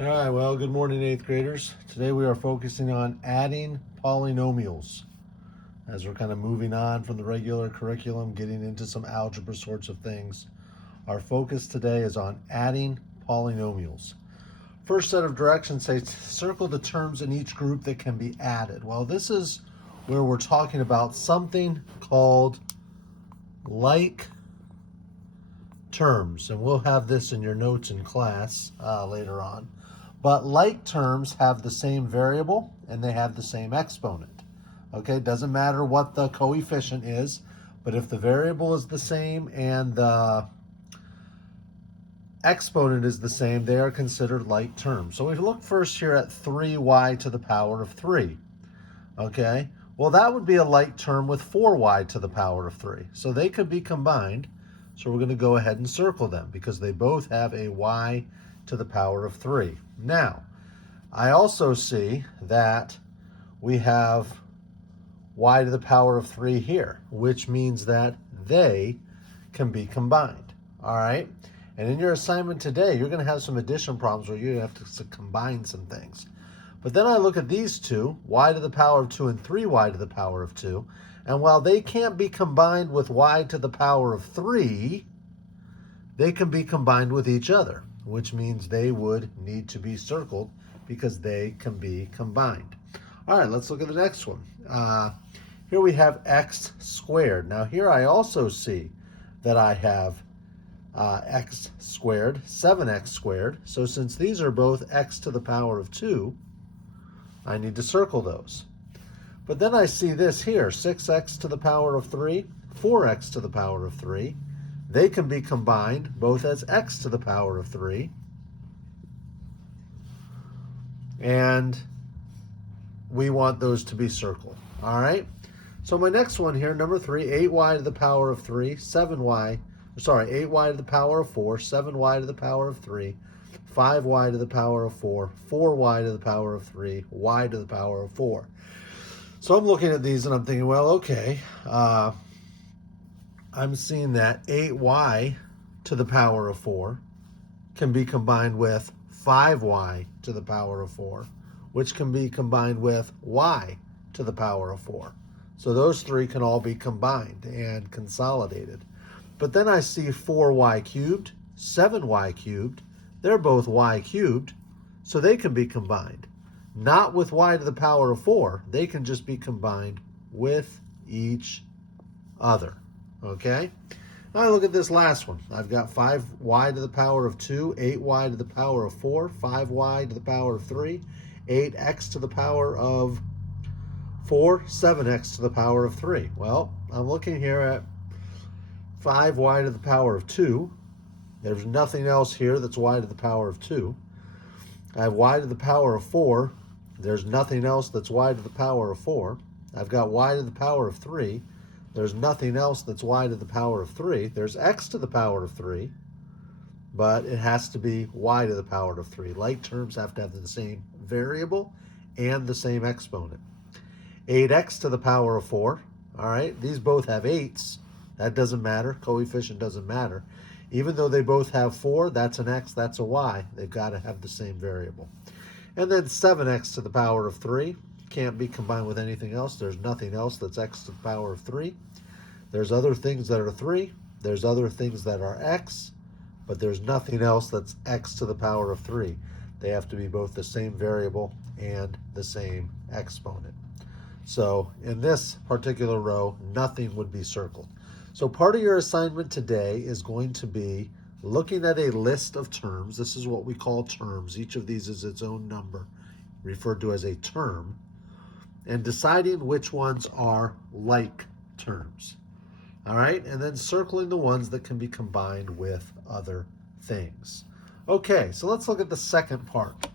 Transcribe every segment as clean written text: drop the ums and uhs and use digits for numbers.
All right, well, good morning, 8th graders. Today we are focusing on adding polynomials as we're kind of moving on from the regular curriculum, getting into some algebra sorts of things. Our focus today is on adding polynomials. First set of directions say circle the terms in each group that can be added. Well, this is where we're talking about something called like terms, and we'll have this in your notes in class later on. But like terms have the same variable and they have the same exponent. Okay, doesn't matter what the coefficient is, but if the variable is the same and the exponent is the same, they are considered like terms. So we look first here at 3y to the power of 3. Okay, well, that would be a like term with 4y to the power of 3. So they could be combined. So we're going to go ahead and circle them because they both have a y to the power of 3. Now, I also see that we have y to the power of 3 here, which means that they can be combined. All right? And in your assignment today, you're going to have some addition problems where you're going to have to combine some things. But then I look at these two, y to the power of 2 and 3y to the power of 2, and while they can't be combined with y to the power of 3, they can be combined with each other, which means they would need to be circled because they can be combined. All right, let's look at the next one. Here we have x squared. Now here I also see that I have x squared, 7x squared. So since these are both x to the power of 2, I need to circle those. But then I see this here, 6x to the power of 3, 4x to the power of 3. They can be combined both as x to the power of 3. And we want those to be circled. All right? So my next one here, number 3, 8y to the power of 3, 8y to the power of 4, 7y to the power of 3, 5y to the power of 4, 4y to the power of 3, y to the power of 4. So I'm looking at these and I'm thinking, well, okay, I'm seeing that 8y to the power of 4 can be combined with 5y to the power of 4, which can be combined with y to the power of 4. So those three can all be combined and consolidated. But then I see 4y cubed, 7y cubed. They're both y cubed, so they can be combined. Not with y to the power of 4. They can just be combined with each other. Okay? Now I look at this last one. I've got 5y to the power of 2, 8y to the power of 4, 5y to the power of 3, 8x to the power of 4, 7x to the power of 3. Well, I'm looking here at 5y to the power of 2. There's nothing else here that's y to the power of 2. I have y to the power of 4. There's nothing else that's y to the power of 4. I've got y to the power of 3. There's nothing else that's y to the power of 3. There's x to the power of 3, but it has to be y to the power of 3. Like terms have to have the same variable and the same exponent. 8x to the power of 4. All right, these both have 8s. That doesn't matter. Coefficient doesn't matter. Even though they both have 4, that's an x, that's a y. They've got to have the same variable. And then 7x to the power of 3 can't be combined with anything else. There's nothing else that's x to the power of 3. There's other things that are 3. There's other things that are x, but there's nothing else that's x to the power of 3. They have to be both the same variable and the same exponent. So in this particular row, nothing would be circled. So part of your assignment today is going to be looking at a list of terms. This is what we call terms. Each of these is its own number, referred to as a term, and deciding which ones are like terms. All right, and then circling the ones that can be combined with other things. Okay, so let's look at the second part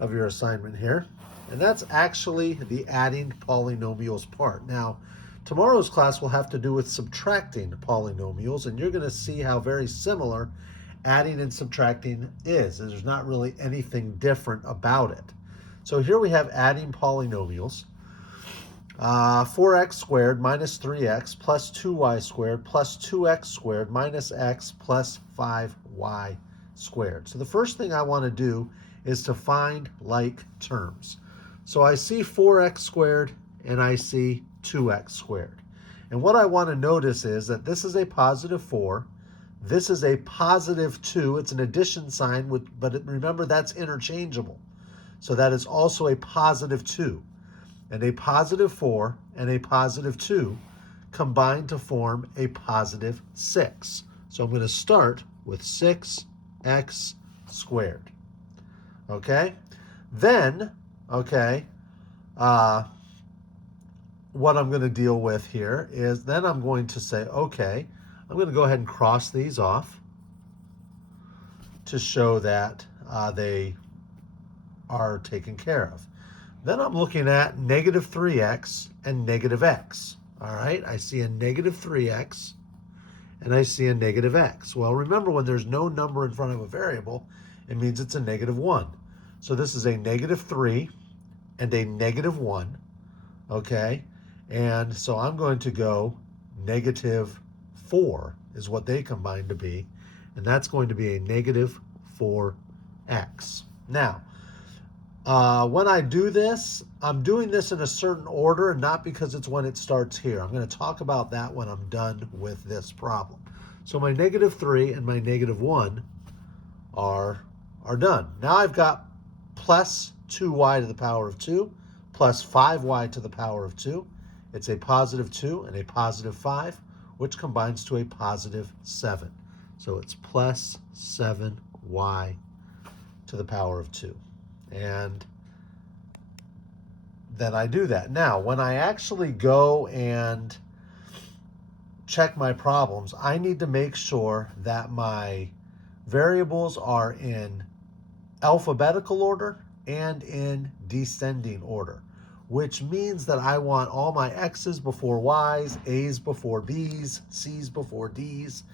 of your assignment here, and that's actually the adding polynomials part. Now, tomorrow's class will have to do with subtracting polynomials, and you're going to see how very similar adding and subtracting is. There's not really anything different about it. So here we have adding polynomials. 4x squared minus 3x plus 2y squared plus 2x squared minus x plus 5y squared. So the first thing I want to do is to find like terms. So I see 4x squared and I see 2x squared. And what I want to notice is that this is a positive 4. This is a positive 2. It's an addition sign, but remember that's interchangeable. So that is also a positive 2. And a positive 4 and a positive 2 combine to form a positive 6. So I'm going to start with 6x squared. Okay? Then, what I'm going to deal with here is then I'm going to say, okay, I'm going to go ahead and cross these off to show that they are taken care of. Then I'm looking at negative 3x and negative x. All right, I see a negative 3x and I see a negative x. Well, remember when there's no number in front of a variable, it means it's a negative 1. So this is a negative 3 and a negative 1, okay? And so I'm going to go negative 4 is what they combine to be, and that's going to be a negative 4x. Now, when I do this, I'm doing this in a certain order, and not because it's when it starts here. I'm going to talk about that when I'm done with this problem. So my negative 3 and my negative 1 are done. Now I've got plus 2y to the power of 2 plus 5y to the power of 2. It's a positive 2 and a positive 5, which combines to a positive 7. So it's plus 7y to the power of 2. And then I do that. Now, when I actually go and check my problems, I need to make sure that my variables are in alphabetical order and in descending order, which means that I want all my x's before y's, a's before b's, c's before d's.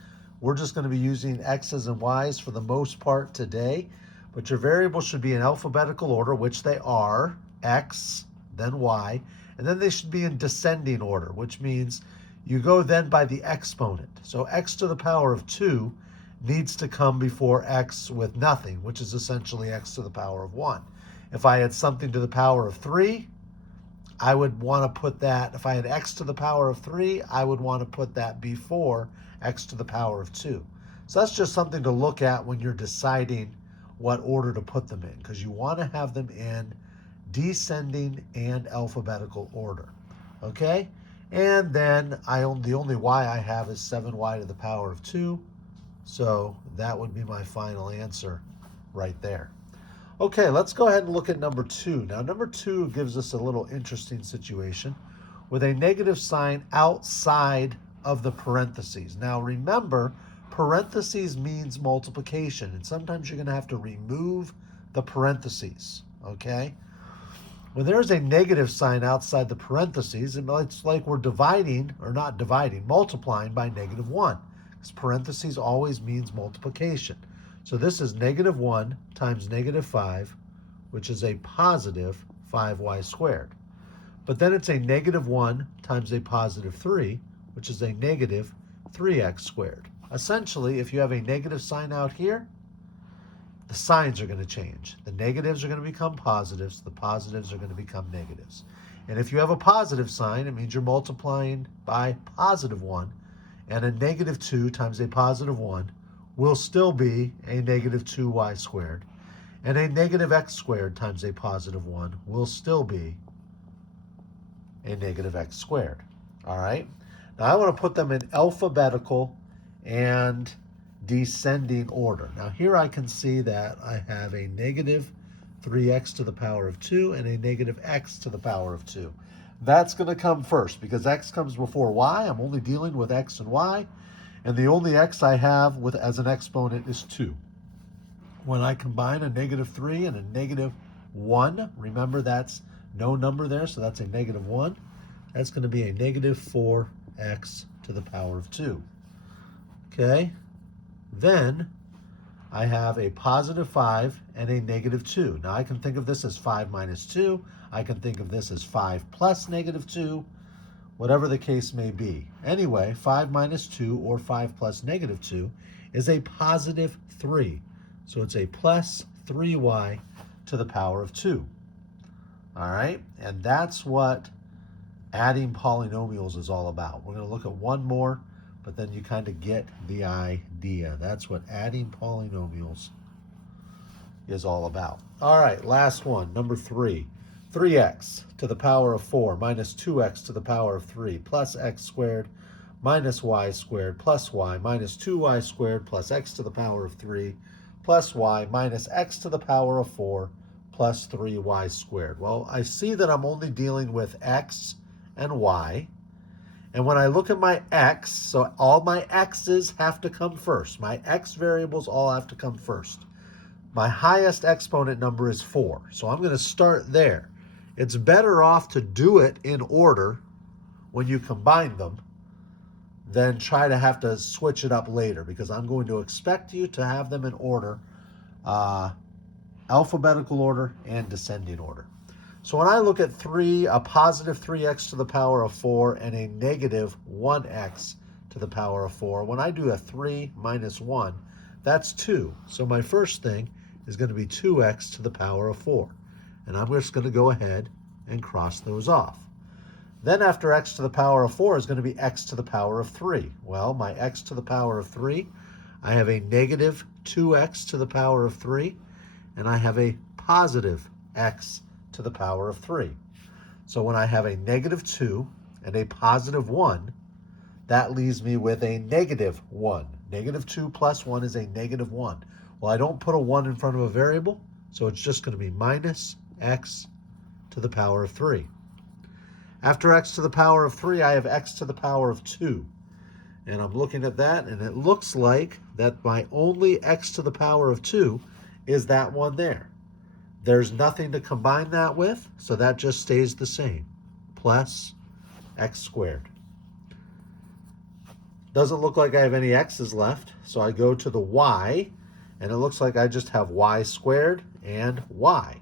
We're just going to be using x's and y's for the most part today, but your variables should be in alphabetical order, which they are, x, then y, and then they should be in descending order, which means you go then by the exponent. So x to the power of 2 needs to come before x with nothing, which is essentially x to the power of 1. If I had something to the power of 3, I would want to put that, if I had x to the power of 3, I would want to put that before x to the power of 2. So that's just something to look at when you're deciding what order to put them in, because you want to have them in descending and alphabetical order. Okay? And then the only y I have is 7y to the power of 2. So that would be my final answer right there. Okay, let's go ahead and look at number 2. Now, number 2 gives us a little interesting situation with a negative sign outside of the parentheses. Now, remember, parentheses means multiplication, and sometimes you're going to have to remove the parentheses, okay? When there's a negative sign outside the parentheses, it's like we're dividing, or not dividing, multiplying by negative 1. Because parentheses always means multiplication. So this is negative 1 times negative 5, which is a positive 5y squared. But then it's a negative 1 times a positive 3, which is a negative 3x squared. Essentially, if you have a negative sign out here, the signs are going to change. The negatives are going to become positives. The positives are going to become negatives. And if you have a positive sign, it means you're multiplying by positive 1. And a negative 2 times a positive 1 will still be a negative 2y squared. And a negative x squared times a positive 1 will still be a negative x squared. All right? Now I want to put them in alphabetical and descending order. Now here I can see that I have a negative 3x to the power of 2 and a negative x to the power of 2. That's going to come first because x comes before y. I'm only dealing with x and y. And the only x I have as an exponent is 2. When I combine a negative 3 and a negative 1, remember that's no number there, so that's a negative 1. That's going to be a negative 4x to the power of 2. Okay? Then I have a positive 5 and a negative 2. Now I can think of this as 5 minus 2. I can think of this as 5 plus negative 2. Whatever the case may be. Anyway, 5 minus 2 or 5 plus negative 2 is a positive 3. So it's a plus 3y to the power of 2. All right, and that's what adding polynomials is all about. We're going to look at one more, but then you kind of get the idea. That's what adding polynomials is all about. All right, last one, number 3. 3x to the power of 4 minus 2x to the power of 3 plus x squared minus y squared plus y minus 2y squared plus x to the power of 3 plus y minus x to the power of 4 plus 3y squared. Well, I see that I'm only dealing with x and y. And when I look at my x, so all my x's have to come first. My x variables all have to come first. My highest exponent number is 4, so I'm going to start there. It's better off to do it in order when you combine them than try to have to switch it up later, because I'm going to expect you to have them in order, alphabetical order and descending order. So when I look at a positive 3x to the power of 4 and a negative 1x to the power of 4, when I do a 3 minus 1, that's 2. So my first thing is going to be 2x to the power of 4. And I'm just going to go ahead and cross those off. Then after x to the power of 4 is going to be x to the power of 3. Well, my x to the power of 3, I have a negative 2x to the power of 3, and I have a positive x to the power of 3. So when I have a negative 2 and a positive 1, that leaves me with a negative 1. Negative 2 plus 1 is a negative 1. Well, I don't put a 1 in front of a variable, so it's just going to be minus x to the power of 3. After x to the power of 3, I have x to the power of 2. And I'm looking at that, and it looks like that my only x to the power of 2 is that one there. There's nothing to combine that with, so that just stays the same, plus x squared. Doesn't look like I have any x's left, so I go to the y, and it looks like I just have y squared and y.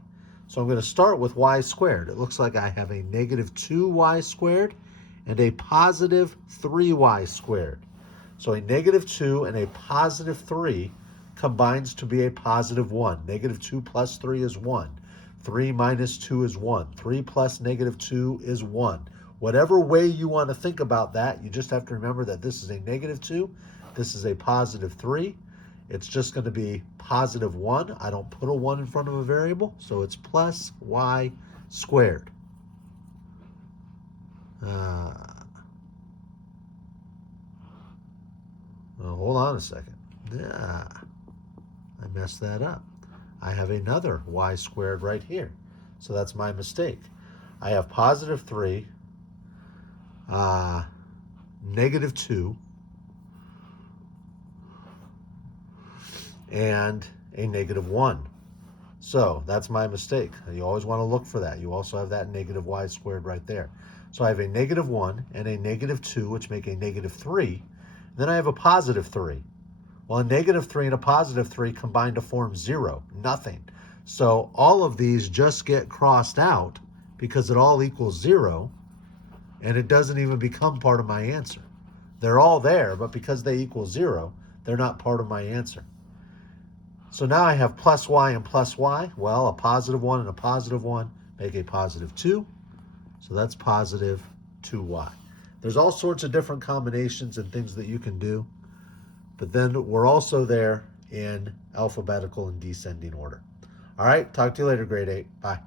So I'm going to start with y squared. It looks like I have a negative 2y squared and a positive 3y squared. So a negative 2 and a positive 3 combines to be a positive 1. Negative 2 plus 3 is 1. 3 minus 2 is 1. 3 plus negative 2 is 1. Whatever way you want to think about that, you just have to remember that this is a negative 2, this is a positive 3. It's just going to be positive 1. I don't put a 1 in front of a variable, so it's plus y squared. Hold on a second. Yeah, I messed that up. I have another y squared right here. So that's my mistake. I have positive 3, negative 2, and a negative 1. So that's my mistake. You always want to look for that. You also have that negative y squared right there. So I have a negative 1 and a negative 2, which make a negative 3. Then I have a positive 3. Well, a negative 3 and a positive 3 combine to form 0, nothing. So all of these just get crossed out because it all equals 0, and it doesn't even become part of my answer. They're all there, but because they equal 0, they're not part of my answer. So now I have plus y and plus y. Well, a positive 1 and a positive 1 make a positive 2. So that's positive 2y. There's all sorts of different combinations and things that you can do. But then we're also there in alphabetical and descending order. All right, talk to you later, grade 8. Bye.